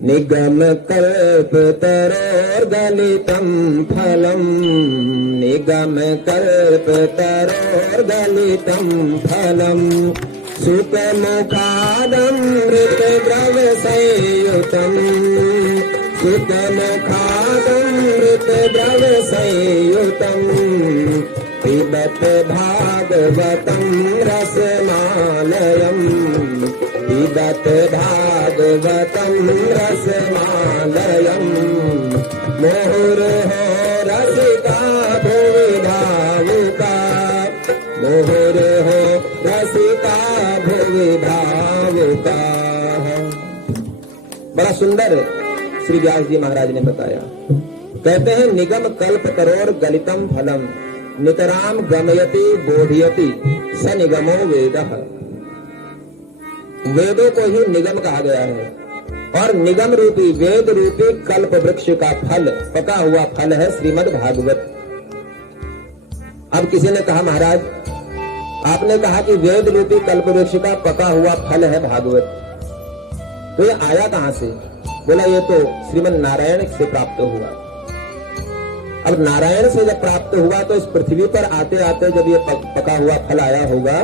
निगम कल्पतरोर्गलितं फलम् निगम कल्पतरोर्गलितं फलम् सुखमुखादमृतद्रवसंयुतम् सुखमुखादमृतद्रवसंयुतम् पिबत भागवतं रसमालयम् पिबत भागवतं रसमालयम् मुहुर्हो रसिका भुवि भावुका मुहुर्हो रसिका भुवि भावुका। बड़ा सुंदर श्री व्यास जी महाराज ने बताया। कहते हैं निगम कल्प तरोर गलितम फलम नितराम गमयति बोधयति स निगमो वेदः। वेदों को ही निगम कहा गया है और निगम रूपी वेद रूपी कल्प वृक्ष का फल पका हुआ फल है श्रीमद् भागवत। अब किसी ने कहा महाराज आपने कहा कि वेद रूपी कल्प वृक्ष का पका हुआ फल है भागवत, तो ये आया कहां से? बोला ये तो श्रीमद् नारायण से प्राप्त हुआ। अब नारायण से जब प्राप्त हुआ तो इस पृथ्वी पर आते आते जब ये पका हुआ फल आया होगा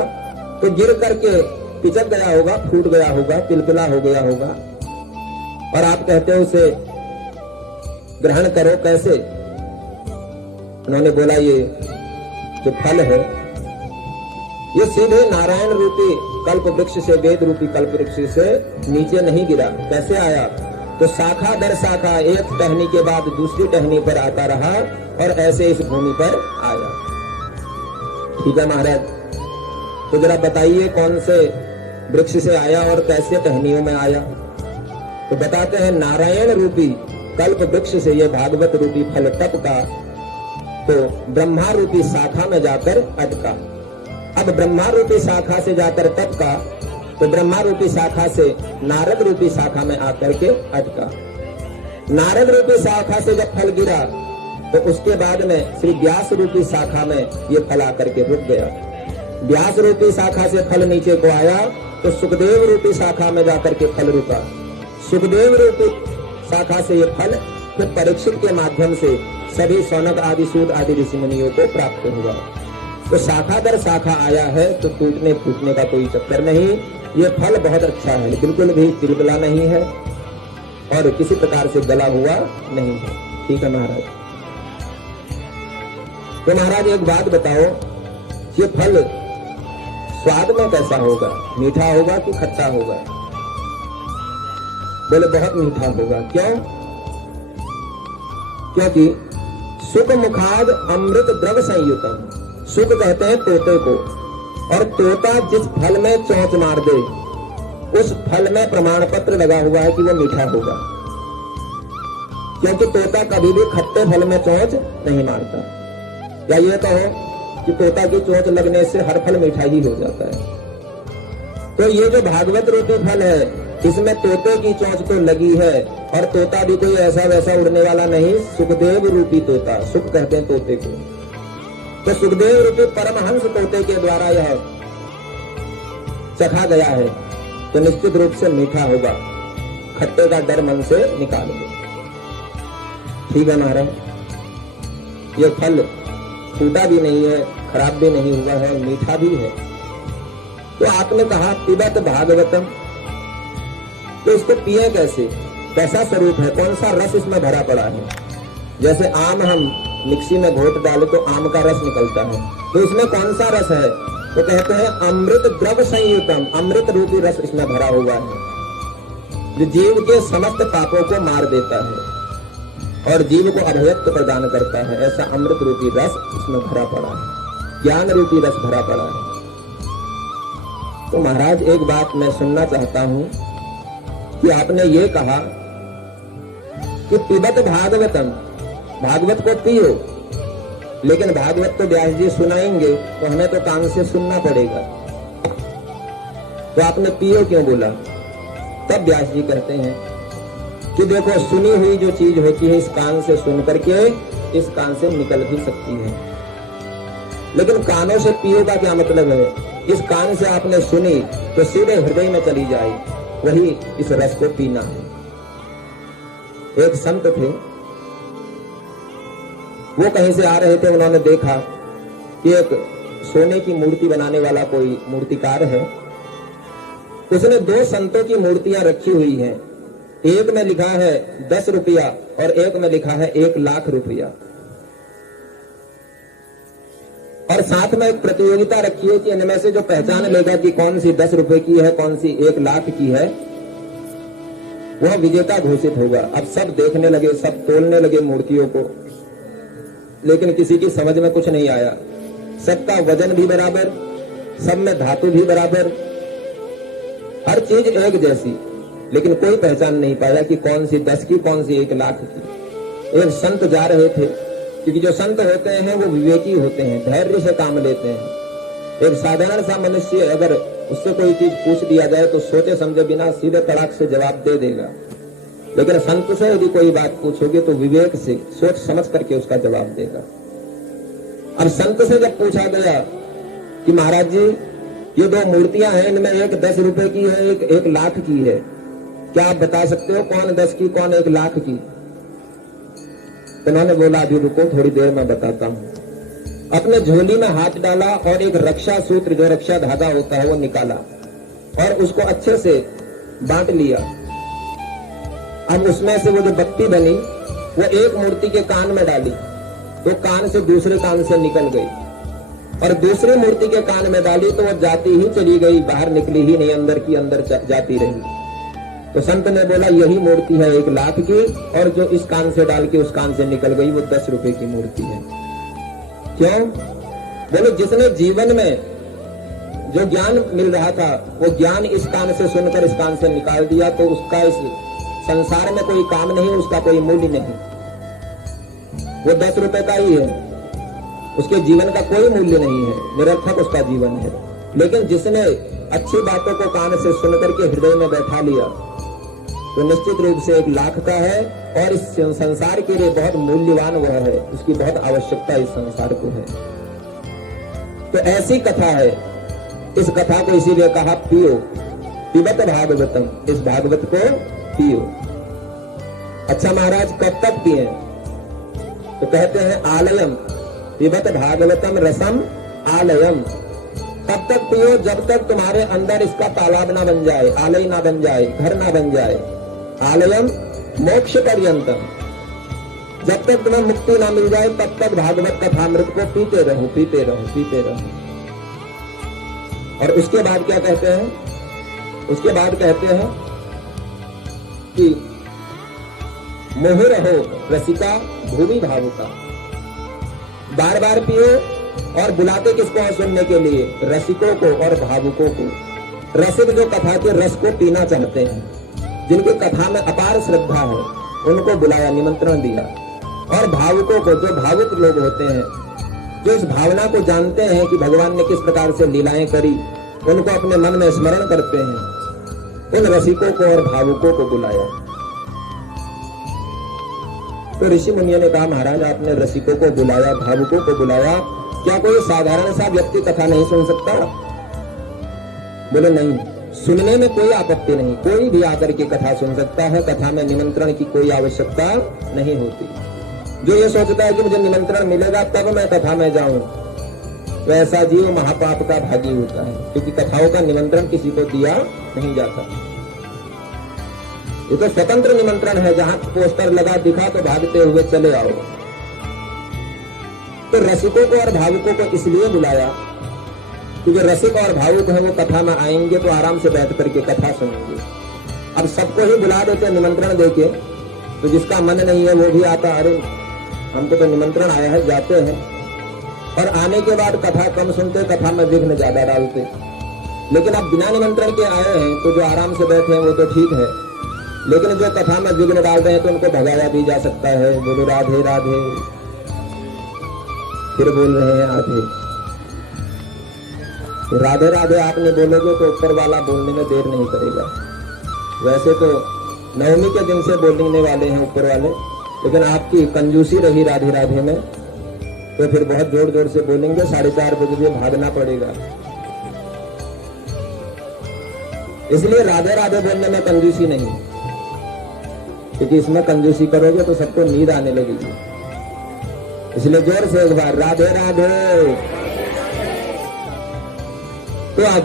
तो गिर करके पिचक गया होगा, फूट गया होगा, पिलपिला हो गया होगा और आप कहते हो उसे ग्रहण करो। कैसे? उन्होंने बोला ये जो फल है ये सीधे नारायण रूपी कल्प वृक्ष से वेद रूपी कल्प वृक्ष से नीचे नहीं गिरा। कैसे आया? तो शाखा दर शाखा एक टहनी के बाद दूसरी टहनी पर आता रहा और ऐसे इस भूमि पर आया। ठीक है महाराज, तो जरा बताइए कौन से वृक्ष से आया और कैसे टहनियों में आया? तो बताते हैं नारायण रूपी कल्प वृक्ष से ये भागवत रूपी फल टपका तो ब्रह्मा रूपी शाखा में जाकर अटका। अब ब्रह्मा रूपी शाखा से जाकर टपका तो ब्रह्मा रूपी शाखा से नारद रूपी शाखा में आकर के अटका। नारद रूपी शाखा से जब फल गिरा तो उसके बाद में श्री व्यास रूपी शाखा में ये फल आकर के रुक गया। व्यास रूपी शाखा से फल नीचे को आया तो सुखदेव रूपी शाखा में जाकर के फल रुका। सुखदेव रूपी शाखा से ये फल फिर परीक्षित के माध्यम से सभी सौनक आदि सूद आदि ऋषि मुनियों को प्राप्त हुआ। तो शाखा दर शाखा आया है तो टूटने फूटने का कोई चक्कर नहीं। ये फल बहुत अच्छा है, बिल्कुल भी तिलबिला नहीं है और किसी प्रकार से गला हुआ नहीं है। ठीक है महाराज। तो महाराज एक बात बताओ, ये फल स्वाद में कैसा होगा? मीठा होगा कि खट्टा होगा? बोले बहुत मीठा होगा। क्यों? क्योंकि सुख मुखाद अमृत द्रव संयुतम। सुख कहते हैं तोते को, और तोता जिस फल में चोंच मार दे उस फल में प्रमाण पत्र लगा हुआ है कि वो मीठा होगा। क्योंकि तोता कभी भी खट्टे फल में चोंच नहीं मारता। या ये कहो कि तोता की चोंच लगने से हर फल मीठा ही हो जाता है। तो ये जो भागवत रूपी फल है इसमें तोते की चोंच तो लगी है और तोता भी कोई ऐसा वैसा उड़ने वाला नहीं। सुखदेव रूपी तोता, सुख कहते हैं तोते को, तो सुखदेव रूपी परमहंस तोते के द्वारा यह चखा गया है तो निश्चित रूप से मीठा होगा। खट्टे का डर मन से निकाल दो। ठीक है महाराज, ये फल फूटा भी नहीं है, खराब भी नहीं हुआ है, मीठा भी है। तो आपने कहा पिबत भागवतम, तो इसको पिए कैसे? कैसा स्वरूप है? कौन सा रस इसमें भरा पड़ा है? जैसे आम हम मिक्सी में घोट डाले तो आम का रस निकलता है, तो इसमें कौन सा रस है? तो कहते हैं अमृत द्रव संयुतम। अमृत रूपी रस इसमें भरा हुआ है जो जीव के समस्त पापों को मार देता है और जीव को अभयत्व प्रदान करता है। ऐसा अमृत रूपी रस इसमें भरा पड़ा है, ज्ञान रूपी रस भरा पड़ा है। तो महाराज एक बात मैं सुनना चाहता हूं कि आपने ये कहा कि पिबत भागवतम, भागवत को पियो, लेकिन भागवत तो व्यास जी सुनाएंगे तो हमें तो कान से सुनना पड़ेगा। तो आपने पियो क्यों बोला? तब व्यास जी कहते हैं कि देखो सुनी हुई जो चीज होती है इस कान से सुन करके इस कान से निकल भी सकती है, लेकिन कानों से पियो का क्या मतलब है? इस कान से आपने सुनी तो सीधे हृदय में चली जाए, वही इस रस को पीना है। एक संत थे, वो कहीं से आ रहे थे, उन्होंने देखा कि एक सोने की मूर्ति बनाने वाला कोई मूर्तिकार है। उसने 2 संतों की मूर्तियां रखी हुई हैं, एक में लिखा है 10 रुपया और एक में लिखा है 1 लाख रुपया, और साथ में एक प्रतियोगिता रखी है कि इनमें से जो पहचान लेगा कि कौन सी 10 रुपए की है, कौन सी 1 लाख की है, वह विजेता घोषित होगा। अब सब देखने लगे, सब तोलने लगे मूर्तियों को, लेकिन किसी की समझ में कुछ नहीं आया। सबका वजन भी बराबर, सब में धातु भी बराबर, हर चीज एक जैसी, लेकिन कोई पहचान नहीं पाया कि कौन सी 10 की, कौन सी 1 लाख की। एक संत जा रहे थे, क्योंकि जो संत होते हैं वो विवेकी होते हैं, धैर्य से काम लेते हैं। एक साधारण सा मनुष्य अगर उससे कोई चीज पूछ दिया जाए तो सोचे समझे बिना सीधे तड़ाक से जवाब दे देगा, लेकिन संत से यदि कोई बात पूछोगे तो विवेक से सोच समझ करके उसका जवाब देगा। अब संत से जब पूछा गया कि महाराज जी ये 2 मूर्तियां हैं, इनमें एक 10 रुपए की है, एक 1 लाख की है, क्या आप बता सकते हो कौन 10 की, कौन 1 लाख की? तो उन्होंने बोला अभी रुको, थोड़ी देर में बताता हूं। अपने झोली में हाथ डाला और एक रक्षा सूत्र, जो रक्षा धागा होता है, वो निकाला और उसको अच्छे से बांट लिया। अब उसमें से वो जो बत्ती बनी वो एक मूर्ति के कान में डाली तो कान से दूसरे कान से निकल गई, और दूसरी मूर्ति के कान में डाली तो वो जाती ही चली गई, बाहर निकली ही नहीं, अंदर की अंदर जाती रही। तो संत ने बोला यही मूर्ति है 1 लाख की, और जो इस कान से डाल के उस कान से निकल गई वो 10 रुपए की मूर्ति है। क्यों? बोले जिसने जीवन में जो ज्ञान मिल रहा था वो ज्ञान इस कान से सुनकर इस कान से निकाल दिया, तो उसका इस संसार में कोई काम नहीं, उसका कोई मूल्य नहीं, वो 10 रुपए का ही है, उसके जीवन का कोई मूल्य नहीं है, निरर्थक उसका जीवन है। लेकिन जिसने अच्छी बातों को कान से सुनकर के हृदय में बैठा लिया तो निश्चित रूप से 1 लाख का है, और इस संसार के लिए बहुत मूल्यवान वह है, उसकी बहुत आवश्यकता इस संसार को है। तो ऐसी कथा है, इस कथा को इसीलिए कहा पियो, पिबत भागवतम, इस भागवत को पियो। अच्छा महाराज कब तक पिए? तो कहते हैं आलयम, पिबत भागवतम रसम आलयम, तब तक पियो जब तक तुम्हारे अंदर इसका तालाब ना बन जाए, आलय ना बन जाए, घर ना बन जाए। आलयम मोक्ष पर्यंतम, जब तक तुम्हें मुक्ति ना मिल जाए तब तक भागवत कथामृत को पीते रहो, पीते रहो, पीते रहो। और उसके बाद क्या कहते हैं? उसके बाद कहते हैं कि मोह रहो रसिका भूमि भावुका, बार बार पियो, और बुलाते किसको है सुनने के लिए? रसिकों को और भावुकों को। रसिक जो कथा के रस को पीना चाहते हैं, जिनकी कथा में अपार श्रद्धा है, उनको बुलाया, निमंत्रण दिया। और भावुकों को, जो भावुक लोग होते हैं, जो इस भावना को जानते हैं कि भगवान ने किस प्रकार से लीलाएं करी, उनको अपने मन में स्मरण करते हैं, उन रसिकों को और भावुकों को बुलाया। तो ऋषि मुनियों ने कहा महाराज आपने रसिकों को बुलाया, भावुकों को बुलाया, क्या कोई साधारण सा व्यक्ति कथा नहीं सुन सकता? बोले नहीं, सुनने में कोई आपत्ति नहीं, कोई भी आकर के कथा सुन सकता है, कथा में निमंत्रण की कोई आवश्यकता नहीं होती। जो ये सोचता है कि मुझे निमंत्रण मिलेगा तब मैं कथा में जाऊं, तो ऐसा जीव महापाप का भागी होता है, क्योंकि कथाओं का निमंत्रण किसी को दिया नहीं जाता। ये तो स्वतंत्र निमंत्रण है, जहां पोस्टर लगा दिखा तो भागते हुए चले आओ। तो रसिकों को और भावुकों को इसलिए बुलाया क्योंकि रसिक और भावुक है, वो कथा में आएंगे तो आराम से बैठ करके कथा सुनेंगे। अब सबको ही बुला देते निमंत्रण देके, तो जिसका मन नहीं है वो भी आता, अरे हमको तो निमंत्रण आया है, जाते हैं। और आने के बाद कथा कम सुनते, कथा में विघ्न ज्यादा डालते। लेकिन अब बिना निमंत्रण के आए हैं तो जो आराम से बैठे हैं वो तो ठीक है, लेकिन जो कथा में विघ्न डाल रहे हैं तो उनको भगाया भी जा सकता है। बोलो राधे राधे, फिर बोल रहे हैं आधे। तो राधे राधे आपने बोलोगे तो ऊपर वाला बोलने में देर नहीं करेगा। वैसे तो नवमी के दिन से बोलने वाले हैं ऊपर वाले, लेकिन आपकी कंजूसी रही राधे राधे में, तो फिर बहुत जोर जोर से बोलेंगे, 4:30 बजे भागना पड़ेगा। इसलिए राधे राधे बोलने में कंजूसी नहीं। क्योंकि इसमें कंजूसी करोगे तो सबको नींद आने लगेगी। इसलिए जोर से एक बार राधे राधे। तो अब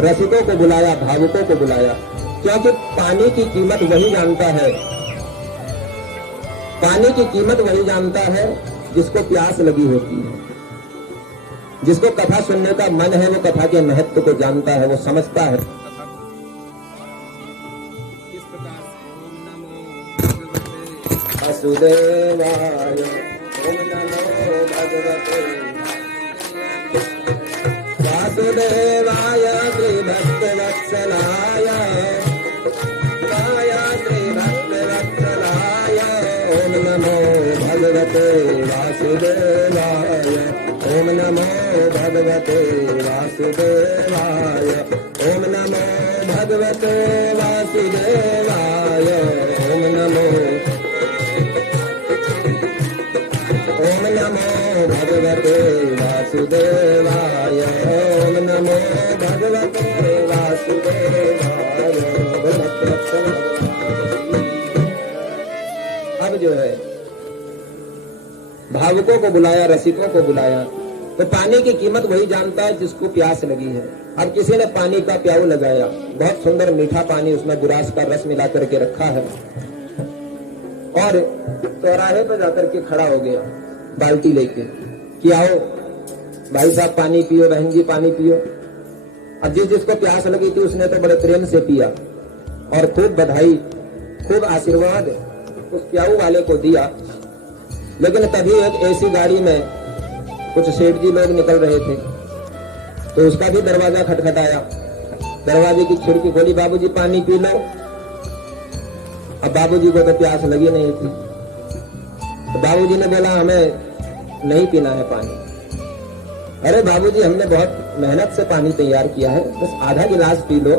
रसिकों को बुलाया, भावुकों को बुलाया, क्योंकि पानी की कीमत वही जानता है, पानी की कीमत वही जानता है जिसको प्यास लगी होती है। जिसको कथा सुनने का मन है वो कथा के महत्व को जानता है, वो समझता है। वासुदेवाय ओम नमो भगवते वासुदेवाय श्री भक्त वत्सलाय श्री भक्त वत्सलाय ओम नमो भगवते वासुदेवाय ओम नमो भगवते वासुदेवाय ओम नमो भगवते वासुदेवाय ओम नमो भगवते वासुदेवाय ओम नमो भगवते वासुदेवाय। अब जो है भावुकों को बुलाया, रसिकों को बुलाया, तो पानी की कीमत वही जानता है जिसको प्यास लगी है। अब किसी ने पानी का प्याऊ लगाया, बहुत सुंदर मीठा पानी, उसमें गुरास का रस मिला करके रखा है, और चौराहे पर जाकर के खड़ा हो गया बाल्टी लेके कि आओ भाई साहब पानी पियो, बहन जी पानी पियो। अब जिसको प्यास लगी थी उसने तो बड़े प्रेम से पिया और खूब बधाई, खूब आशीर्वाद उस प्याऊ वाले को दिया। लेकिन तभी एक ऐसी गाड़ी में कुछ सेठ जी लोग निकल रहे थे, तो उसका भी दरवाजा खटखटाया, दरवाजे की खिड़की खोली, बाबूजी पानी पी लो। अब बाबूजी को तो प्यास लगी नहीं थी, तो बाबूजी ने बोला हमें नहीं पीना है पानी। अरे बाबूजी हमने बहुत मेहनत से पानी तैयार किया है, बस आधा गिलास पी लो।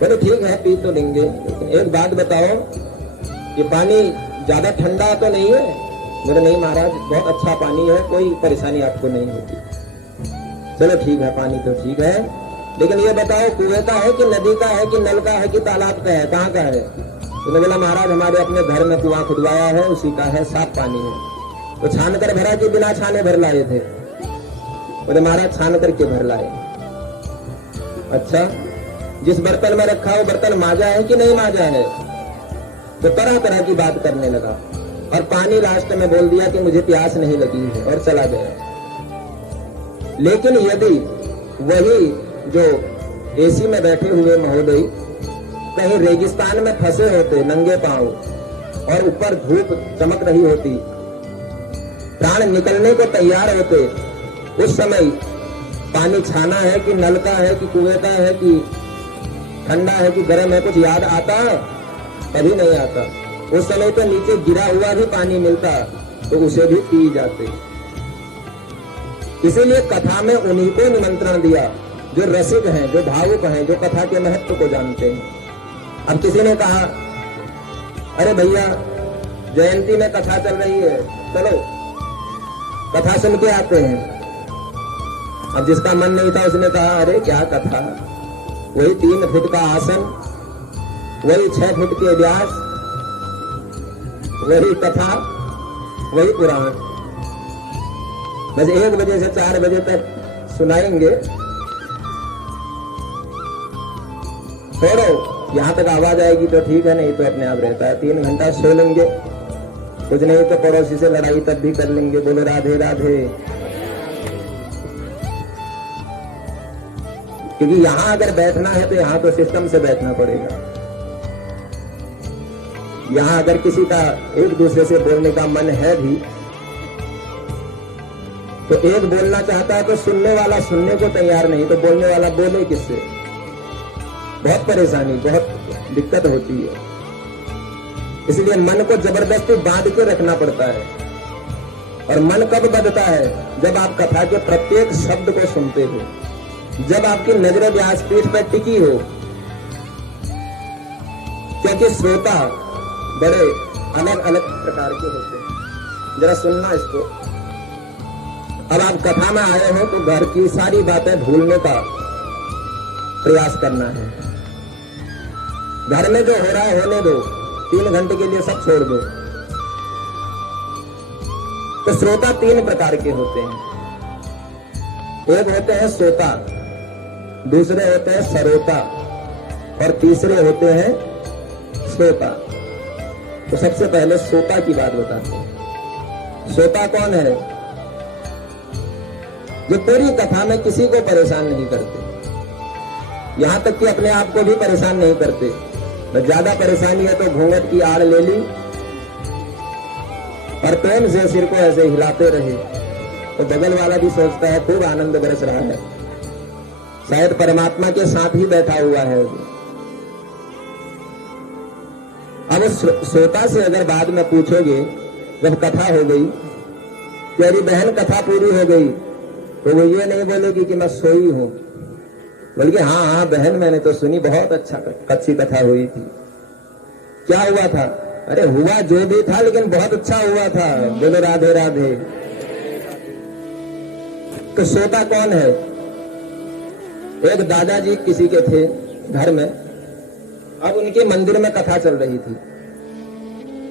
बोले ठीक है पी तो लेंगे, लेकिन एक बात बताओ कि पानी ज्यादा ठंडा तो नहीं है? बोले नहीं महाराज बहुत अच्छा पानी है, कोई परेशानी आपको नहीं होती। चलो ठीक है पानी तो ठीक है, लेकिन ये बताओ कुएं का है कि नदी का है कि नल का है कि तालाब का है, कहाँ का है? तो बोला महाराज हमारे अपने घर में कुआं खुदवाया है, उसी का है, साफ पानी है। तो छान कर भरा कि बिना छाने भर लाए थे? बोले महाराज छान करके भर लाए। अच्छा जिस बर्तन में रखा वो बर्तन माजा है कि नहीं माजा है? तो तरह तरह की बात करने लगा, और पानी लास्ट में बोल दिया कि मुझे प्यास नहीं लगी है, और चला गया। लेकिन यदि वही जो एसी में बैठे हुए महोदय कहीं रेगिस्तान में फंसे होते नंगे पांव, और ऊपर धूप चमक रही होती, प्राण निकलने को तैयार होते, उस समय पानी छाना है कि नल का है कि कुएं का है कि ठंडा है कि गर्म है, कुछ याद आता? कभी नहीं आता। उस समय तो नीचे गिरा हुआ भी पानी मिलता तो उसे भी पी जाते। इसीलिए कथा में उन्हीं को निमंत्रण दिया जो रसिक हैं, जो भावुक हैं, जो कथा के महत्व को जानते हैं। अब किसी ने कहा अरे भैया जयंती में कथा चल रही है, चलो कथा सुन के आते हैं। अब जिसका मन नहीं था उसने कहा अरे क्या कथा, वही 3 फुट का आसन, वही 6 फुट के व्यास, वही कथा, वही पुराण, बस 1 बजे से 4 बजे तक सुनाएंगे। छोड़ो यहाँ तक आवाज आएगी तो ठीक है, नहीं तो अपने आप रहता है। 3 घंटा सो लेंगे, कुछ नहीं तो पड़ोसी से लड़ाई तब भी कर लेंगे, बोले राधे राधे। क्योंकि यहाँ अगर बैठना है तो यहाँ तो सिस्टम से बैठना पड़ेगा। यहाँ अगर किसी का एक दूसरे से बोलने का मन है भी तो एक बोलना चाहता है तो सुनने वाला सुनने को तैयार नहीं, तो बोलने वाला बोले किससे? बहुत परेशानी, बहुत दिक्कत होती है। इसलिए मन को जबरदस्ती बांध के रखना पड़ता है। और मन कब बंधता है? जब आप कथा के प्रत्येक शब्द को सुनते हो, जब आपकी नजरें व्यासपीठ पर टिकी हो। क्योंकि श्रोता बड़े अलग अलग प्रकार के होते हैं। जरा सुनना इसको। अब आप कथा में आए हो तो घर की सारी बातें भूलने का प्रयास करना है। घर में जो हो रहा है होने दो, 3 घंटे के लिए सब छोड़ दो। तो श्रोता 3 प्रकार के होते हैं। एक होते हैं श्रोता, दूसरे होते हैं सरोता और तीसरे होते हैं श्रोता। तो सबसे पहले श्रोता की बात बताते हैं। श्रोता कौन है? जो पूरी कथा में किसी को परेशान नहीं करते, यहां तक कि अपने आप को भी परेशान नहीं करते। बस ज्यादा परेशानी है तो घूंघट की आड़ ले ली और प्रेम से सिर को ऐसे हिलाते रहे, तो बगल वाला भी सोचता है खूब आनंद बरस रहा है, शायद परमात्मा के साथ ही बैठा हुआ है। अब श्रोता से अगर बाद में पूछोगे, जब कथा हो गई, तेरी बहन कथा पूरी हो गई, तो वो ये नहीं बोलेगी कि मैं सोई हूं, बल्कि हाँ हाँ बहन मैंने तो सुनी, बहुत अच्छी कथा हुई थी। क्या हुआ था? अरे हुआ जो भी था लेकिन बहुत अच्छा हुआ था, बोले राधे राधे। तो श्रोता कौन है? एक दादाजी किसी के थे घर में, अब उनके मंदिर में कथा चल रही थी।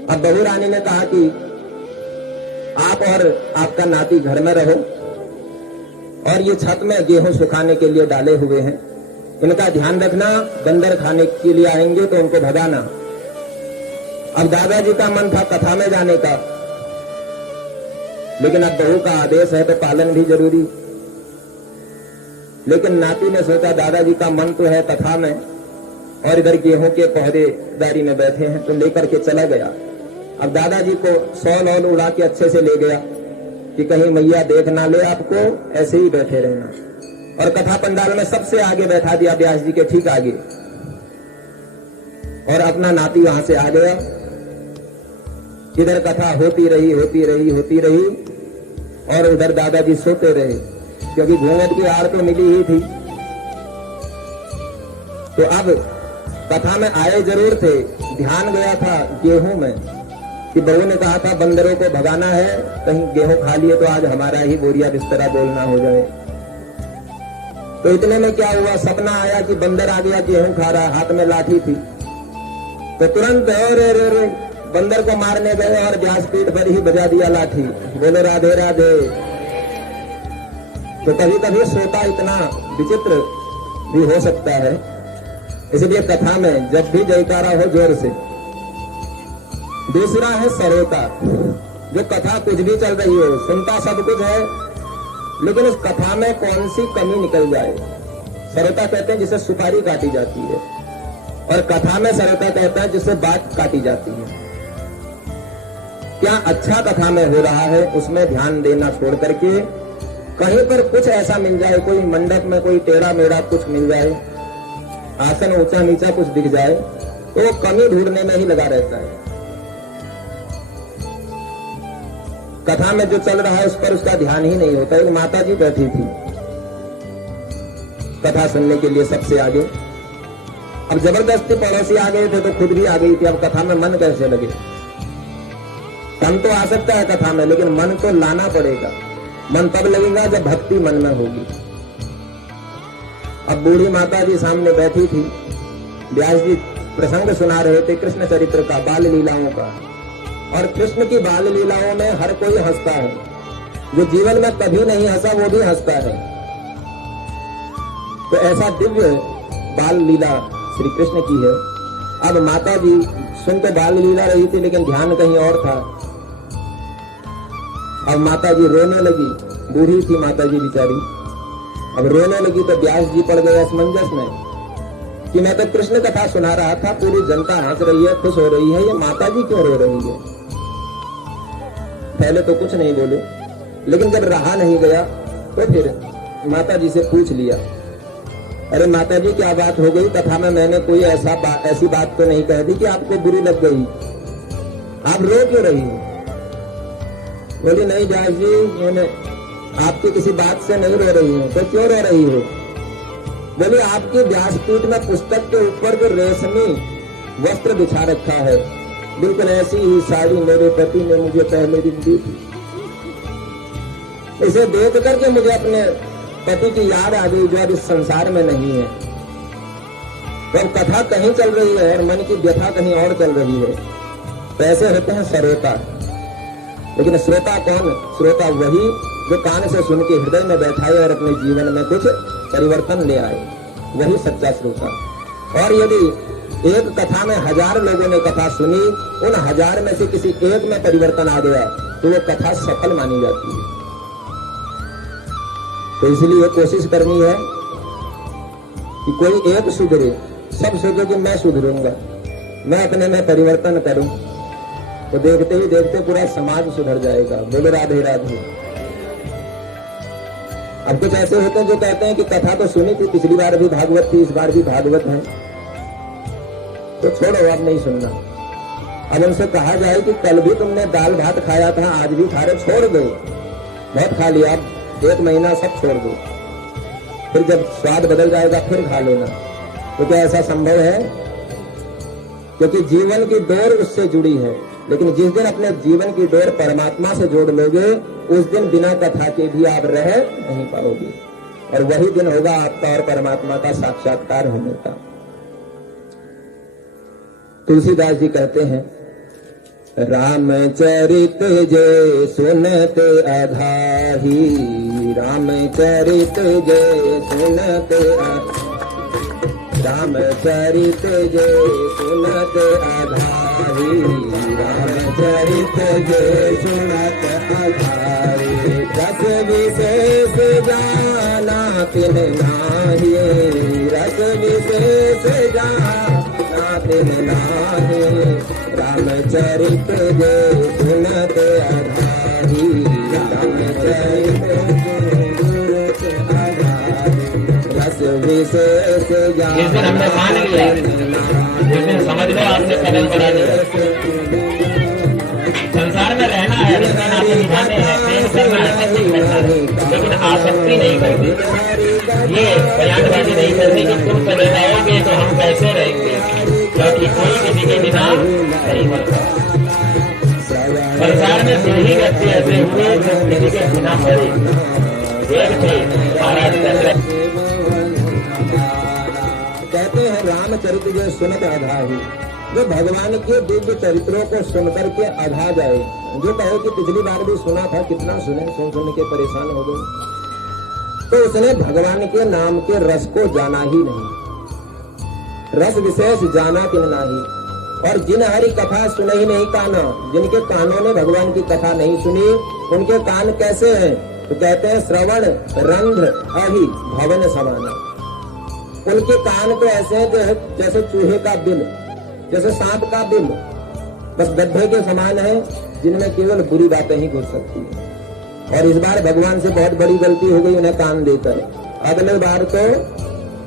अब बहू रानी ने कहा कि आप और आपका नाती घर में रहो और ये छत में गेहूं सुखाने के लिए डाले हुए हैं, इनका ध्यान रखना, बंदर खाने के लिए आएंगे तो उनको भगाना। अब दादाजी का मन था कथा में जाने का, लेकिन अब बहू का आदेश है तो पालन भी जरूरी। लेकिन नाती ने सोचा दादाजी का मन तो है कथा में और इधर गेहूं के पहरेदारी में बैठे हैं, तो लेकर के चला गया। अब दादाजी को सौल औल उड़ा के अच्छे से ले गया कि कहीं मैया देख ना ले आपको, ऐसे ही बैठे रहना। और कथा पंडाल में सबसे आगे बैठा दिया, व्यास जी के ठीक आगे, और अपना नाती वहां से आ गया। इधर कथा होती रही और उधर दादाजी सोते रहे, क्योंकि घूंघट की आड़ तो मिली ही थी। तो अब कथा में आए जरूर थे, ध्यान गया था गेहूं में कि बहू ने कहा था बंदरों को भगाना है, कहीं गेहूं खा लिए तो आज हमारा ही बोरिया बिस्तरा बोलना हो जाए। तो इतने में क्या हुआ, सपना आया कि बंदर आ गया, गेहूं खा रहा, हाथ में लाठी थी। तो तुरंत रे बंदर को मारने गए और व्यासपीठ पर ही बजा दिया लाठी, बोले राधे राधे। तो कभी कभी श्रोता इतना विचित्र भी हो सकता है, इसलिए कथा में जब भी जयकारा हो जोर से। दूसरा है सरोता, जो कथा कुछ भी चल रही हो, सुनता सब कुछ है, लेकिन उस कथा में कौन सी कमी निकल जाए। सरोता कहते हैं जिसे सुपारी काटी जाती है, और कथा में सरोता कहता है जिससे बात काटी जाती है। क्या अच्छा कथा में हो रहा है उसमें ध्यान देना छोड़ करके कहीं पर कुछ ऐसा मिल जाए, कोई मंडप में कोई टेढ़ा मेढ़ा कुछ मिल जाए, आसन ऊंचा नीचा कुछ दिख जाए, तो वो कमी ढूंढने में ही लगा रहता है। कथा में जो चल रहा है उस पर उसका ध्यान ही नहीं होता। एक माता जी बैठी थी कथा सुनने के लिए सबसे आगे, अब जबरदस्ती पड़ोसी आ गए थे तो खुद भी आ गई थी। अब कथा में मन कैसे लगे? तन तो आ सकता है कथा में, लेकिन मन तो लाना पड़ेगा। मन तब लगेगा जब भक्ति मन में होगी। अब बूढ़ी माता जी सामने बैठी थी, व्यास जी प्रसंग सुना रहे थे कृष्ण चरित्र का, बाल लीलाओं का, और कृष्ण की बाल लीलाओं में हर कोई हंसता है। जो जीवन में कभी नहीं हंसा वो भी हंसता है। तो ऐसा दिव्य बाल लीला श्री कृष्ण की है। अब माता जी सुनकर बाल लीला रही थी, लेकिन ध्यान कहीं और था। अब माता जी रोने लगी, बूढ़ी थी माता जी बेचारी। अब रोने लगी तो व्यास जी पड़ गए असमंजस में कि मैं तो कृष्ण कथा सुना रहा था, पूरी जनता हंस रही है, खुश हो रही है, ये माता जी क्यों रो रही है? पहले तो कुछ नहीं बोले, लेकिन जब रहा नहीं गया तो फिर माता जी से पूछ लिया, अरे माता जी क्या बात हो गई? कथा में मैंने कोई ऐसी बात तो नहीं कह दी कि आपको बुरी लग गई, आप रो क्यों रही हो? बोली नहीं व्यास जी, मैंने आपकी किसी बात से नहीं रो रही हूँ। तो क्यों रो रही हो? बोले आपकी व्यासपीठ में पुस्तक के ऊपर जो रेशमी वस्त्र बिछा रखा है, बिल्कुल ऐसी ही साड़ी मेरे पति ने मुझे पहले दिन दी थी। इसे देख करके मुझे अपने पति की याद आ गई जो अब इस संसार में नहीं है। तो अब कथा कहीं चल रही है और मन की व्यथा कहीं और चल रही है। तो ऐसे होते हैं श्रोता। लेकिन श्रोता कौन? श्रोता वही जो कान से सुन के हृदय में बैठाए और अपने जीवन में कुछ परिवर्तन ले आए, वही सच्चा श्रोता। और यदि एक कथा में 1000 लोगों ने कथा सुनी, उन 1000 में से किसी एक में परिवर्तन आ गया तो वो कथा सफल मानी जाती है। तो इसलिए कोशिश करनी है कि कोई एक सुधरे, सब सोचो कि मैं सुधरूंगा, मैं अपने में परिवर्तन करूं, तो देखते ही देखते पूरा समाज सुधर जाएगा। बोलो राधे राधे। अब कुछ ऐसे होते हैं जो कहते हैं कि कथा तो सुनी थी, पिछली बार भी भागवत थी, इस बार भी भागवत है, तो छोड़ो अब नहीं सुनना। अब उनसे कहा जाए कि कल भी तुमने दाल भात खाया था, आज भी खा रहे, छोड़ दो, बहुत खा लिया, अब 1 महीना सब छोड़ दो, फिर जब स्वाद बदल जाएगा फिर खा लेना। तो क्या ऐसा संभव है? क्योंकि जीवन की डोर उससे जुड़ी है। लेकिन जिस दिन अपने जीवन की डोर परमात्मा से जोड़ लोगे, उस दिन बिना कथा के भी आप रह नहीं पाओगे, और वही दिन होगा आपका और परमात्मा का साक्षात्कार होने का। तुलसीदास जी कहते हैं, रामचरित जय सुनत अधाही, रामचरित जय सुनत रामचरित जय सुनत अधारी, रामचरित जय सुनत अधारी, रस विशेष जाना तिन नाही, रस विशेष जाना तिन नाही, रामचरित जय सुनत अधारी, रामचरित विशेष जिस दिन हमने मान लिया, जिस दिन समझ में आपने कदम बढ़ा दिया, संसार में रहना है, रिश्ते नाते निभाने हैं, प्रेम करना है, सब कुछ करना है, लेकिन आसक्ति नहीं करनी, ये बयानबाजी नहीं करनी कि तुम चले जाओगे तो हम कैसे रहेंगे, क्योंकि कोई किसी के बिना नहीं मरता। संसार में 2 ही व्यक्ति ऐसे हुए जो किसी के बिना मरे। एक थे महाराज दशरथ। कहते हैं रामचरित जो सुनत अधाही, जो भगवान के दिव्य चरित्रों को सुनकर के अधा जाए, जो कहे कि पिछली बार भी सुना था, कितना सुने, सुन के परेशान हो गए, तो उसने भगवान के नाम के रस को जाना ही नहीं, रस विशेष जाना कि नहीं। और जिन हरि कथा सुने ही नहीं काना, जिनके कानों ने भगवान की कथा नहीं सुनी, उनके कान कैसे हैं? तो कहते हैं श्रवण रंध्र अहि भवन समाना। उनके कान तो ऐसे हैं जैसे चूहे का बिल, जैसे सांप का बिल, बस गड्ढे के समान है, जिनमें केवल बुरी बातें ही घुस सकती है। और इस बार भगवान से बहुत बड़ी गलती हो गई उन्हें कान देकर। अगले बार तो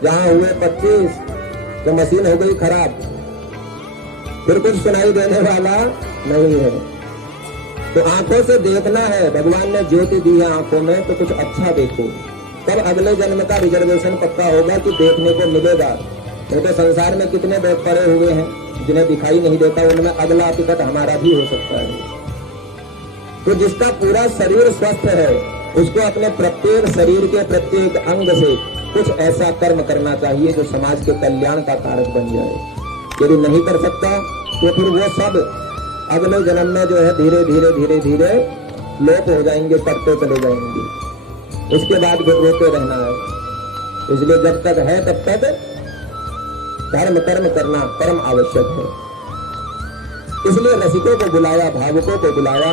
जहां हुए 25 तो मशीन हो गई खराब, फिर कुछ सुनाई देने वाला नहीं है। तो आंखों से देखना है, भगवान ने ज्योति दी है आंखों में, तो कुछ अच्छा देखो, तब अगले जन्म का रिजर्वेशन पक्का होगा कि देखने को मिलेगा। नहीं तो संसार में कितने लोग पड़े हुए हैं जिन्हें दिखाई नहीं देता, उनमें अगला टिकट हमारा भी हो सकता है। तो जिसका पूरा शरीर स्वस्थ है, उसको अपने प्रत्येक शरीर के प्रत्येक अंग से कुछ ऐसा कर्म करना चाहिए जो समाज के कल्याण का कारक बन जाए। यदि नहीं कर सकता तो फिर वो सब अगले जन्म में जो है धीरे धीरे धीरे धीरे लोप हो जाएंगे, कटते चले जाएंगे। उसके बाद फिर रोते रहना है। इसलिए जब तक है तब तक धर्म कर्म करना परम आवश्यक है। इसलिए रसिकों को बुलाया, भावुकों को बुलाया,